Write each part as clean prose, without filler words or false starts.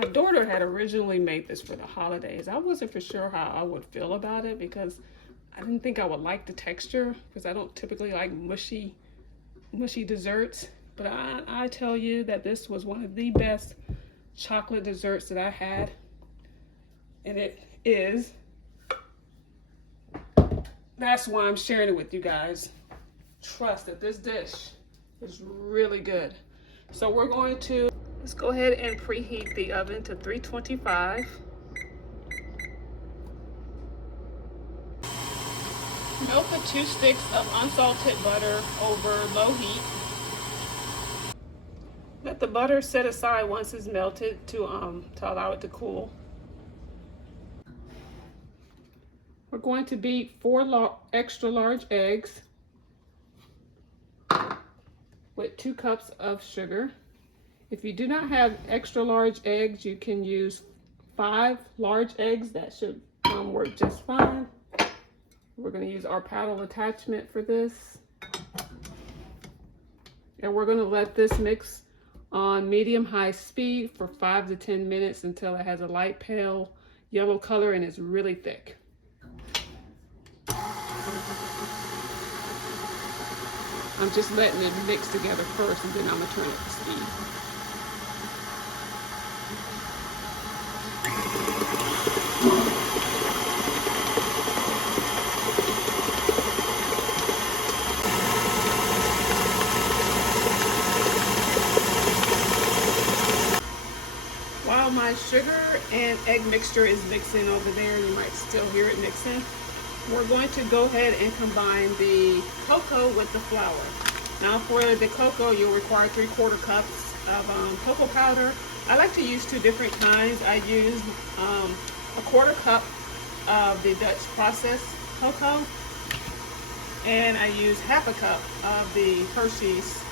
My daughter had originally made this for the holidays. I wasn't for sure how I would feel about it because I didn't think I would like the texture because I don't typically like mushy desserts. But I tell you that this was one of the best chocolate desserts that I had. And it is. That's why I'm sharing it with you guys. Trust that this dish is really good. So we're going to, let's go ahead and preheat the oven to 325. Melt the 2 sticks of unsalted butter over low heat. Let the butter set aside once it's melted to allow it to cool. We're going to beat 4 extra large eggs with 2 cups of sugar. If you do not have extra large eggs, you can use 5 large eggs. That should work just fine. We're going to use our paddle attachment for this. And we're going to let this mix on medium-high speed for 5 to 10 minutes until it has a light pale yellow color and is really thick. I'm just letting it mix together first and then I'm going to turn it to speed. While my sugar and egg mixture is mixing over there, you might still hear it mixing. We're going to go ahead and combine the cocoa with the flour. Now for the cocoa, you'll require 3/4 cups of cocoa powder. I like to use 2 different kinds. I use a 1/4 cup of the Dutch processed cocoa, and I use 1/2 cup of the Hershey's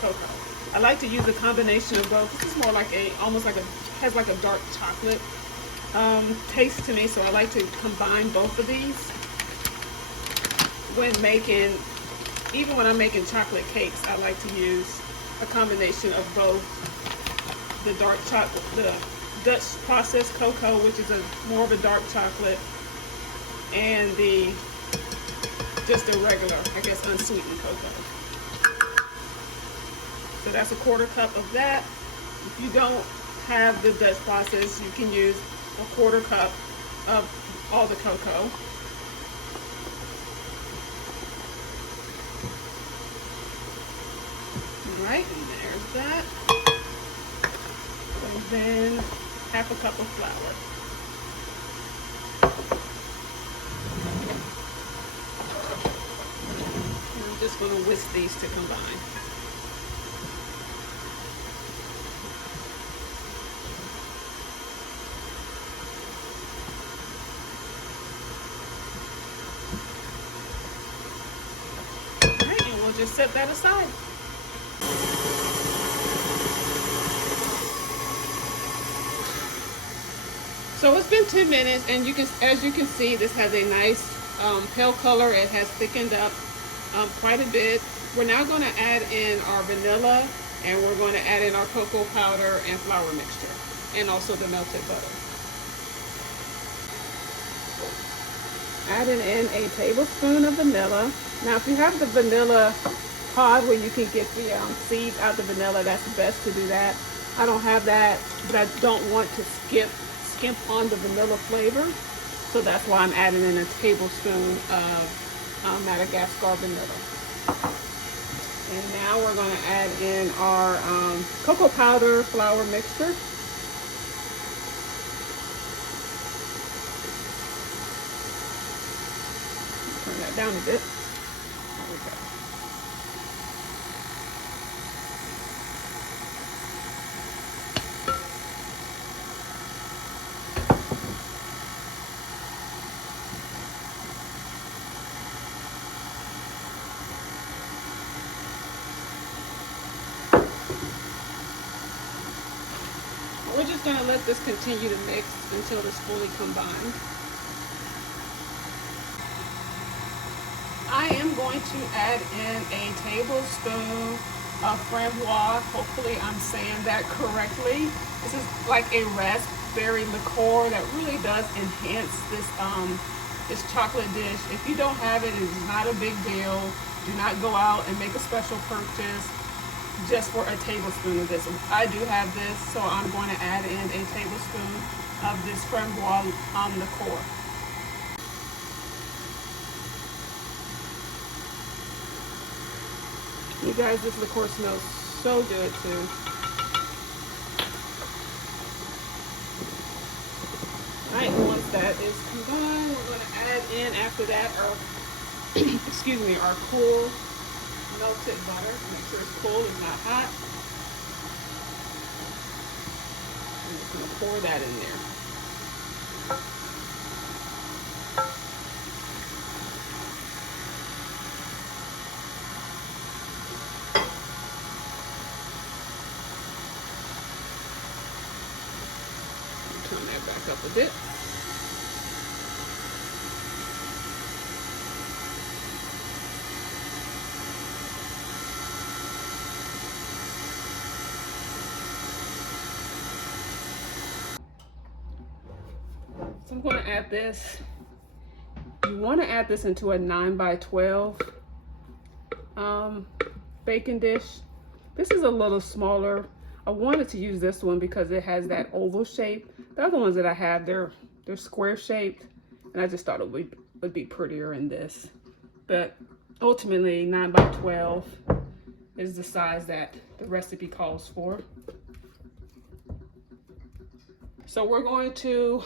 cocoa. I like to use a combination of both. This is more like has like a dark chocolate taste to me, so I like to combine both of these when making, even when I'm making chocolate cakes. I like to use a combination of both the dark chocolate, the Dutch processed cocoa, which is more of a dark chocolate, and the just a regular, I guess, unsweetened cocoa. So that's a 1/4 cup of that. If you don't have the Dutch process, you can use a 1/4 cup of all the cocoa. All right, and there's that. And then 1/2 cup of flour. And I'm just going to whisk these to combine. Just set that aside. So it's been 10 minutes, and as you can see, this has a nice pale color. It has thickened up quite a bit. We're now going to add in our vanilla, and we're going to add in our cocoa powder and flour mixture, and also the melted butter. Adding in a tablespoon of vanilla. Now, if you have the vanilla pod where you can get the seeds out the vanilla, that's best to do that. I don't have that, but I don't want to skimp on the vanilla flavor, so that's why I'm adding in a tablespoon of Madagascar vanilla. And now we're going to add in our cocoa powder flour mixture. Turn that down a bit. There we go. We're just going to let this continue to mix until it's fully combined. I am going to add in a tablespoon framboise. Hopefully I'm saying that correctly. This is like a raspberry liqueur that really does enhance this chocolate dish. If you don't have it, it's not a big deal. Do not go out and make a special purchase just for a tablespoon of this. I do have this, so I'm going to add in a tablespoon of this framboise liqueur. You guys, this liqueur smells so good too. Alright, once that is combined, we're going to add in after that our, excuse me, our cool melted butter. Make sure it's cool, it's not hot. I'm just going to pour that in there. Turn that back up a bit. So I'm going to add this. You want to add this into a 9 by 12 baking dish. This is a little smaller. I wanted to use this one because it has that oval shape. The other ones that I have, they're square shaped, and I just thought it would be prettier in this. But ultimately, 9 by 12 is the size that the recipe calls for. So we're going to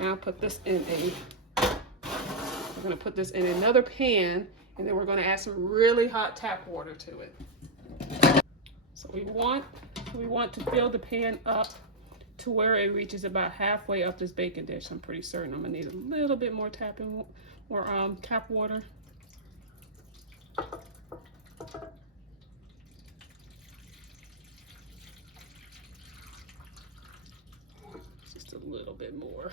now put this in we're going to put this in another pan, and then we're going to add some really hot tap water to it. So we want to fill the pan up to where it reaches about halfway up this baking dish. I'm pretty certain I'm gonna need a little bit more tap water. Just a little bit more.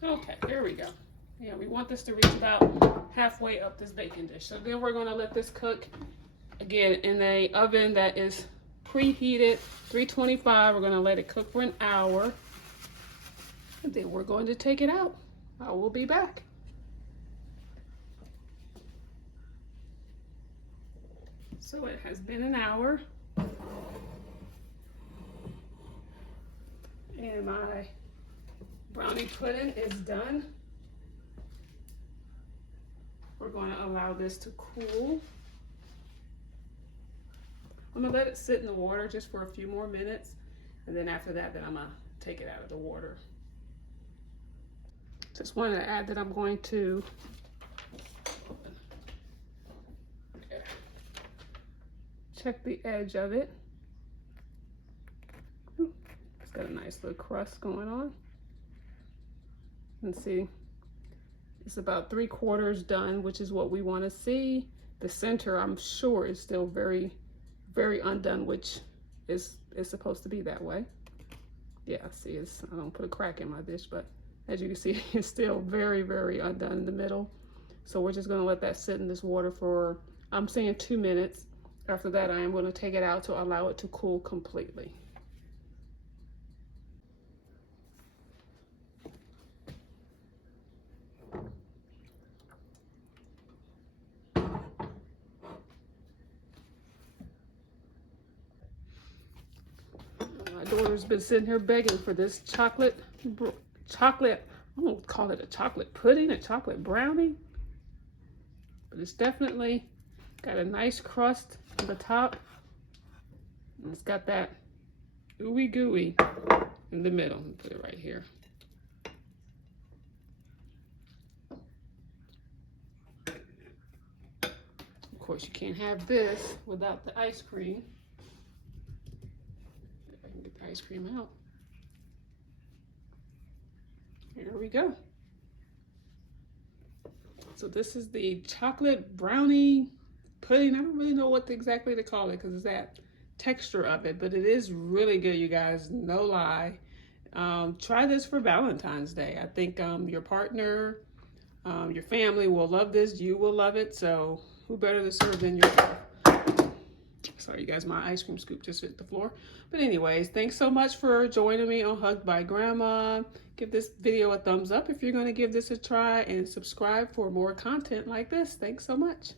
Okay, here we go. Yeah, we want this to reach about halfway up this baking dish. So then we're gonna let this cook again in a oven that is preheated, 325. We're gonna let it cook for an hour. And then we're going to take it out. I will be back. So it has been an hour. And my brownie pudding is done. We're going to allow this to cool. I'm gonna let it sit in the water just for a few more minutes, and then after that, I'm gonna take it out of the water. Just wanted to add that I'm going to check the edge of it. It's got a nice little crust going on. And see, it's about 3/4 done, which is what we want to see. The center, I'm sure, is still very, very undone, which is supposed to be that way. Yeah, see, I don't put a crack in my dish, but as you can see, it's still very, very undone in the middle. So we're just going to let that sit in this water for, I'm saying 2 minutes. After that, I am going to take it out to allow it to cool completely. My daughter's been sitting here begging for this chocolate, I won't call it a chocolate pudding, a chocolate brownie, but it's definitely got a nice crust on the top, and it's got that ooey gooey in the middle. Put it right here. Of course, you can't have this without the ice cream. If I can get the ice cream out. Here we go. So this is the chocolate brownie pudding. I don't really know what exactly to call it because it's that texture of it, but it is really good, you guys, no lie. Try this for Valentine's Day. I think your partner, your family will love this. You will love it. So who better to serve than yourself? Sorry, you guys, my ice cream scoop just hit the floor. But anyways, thanks so much for joining me on Hugged by Grandma. Give this video a thumbs up if you're going to give this a try, and subscribe for more content like this. Thanks so much.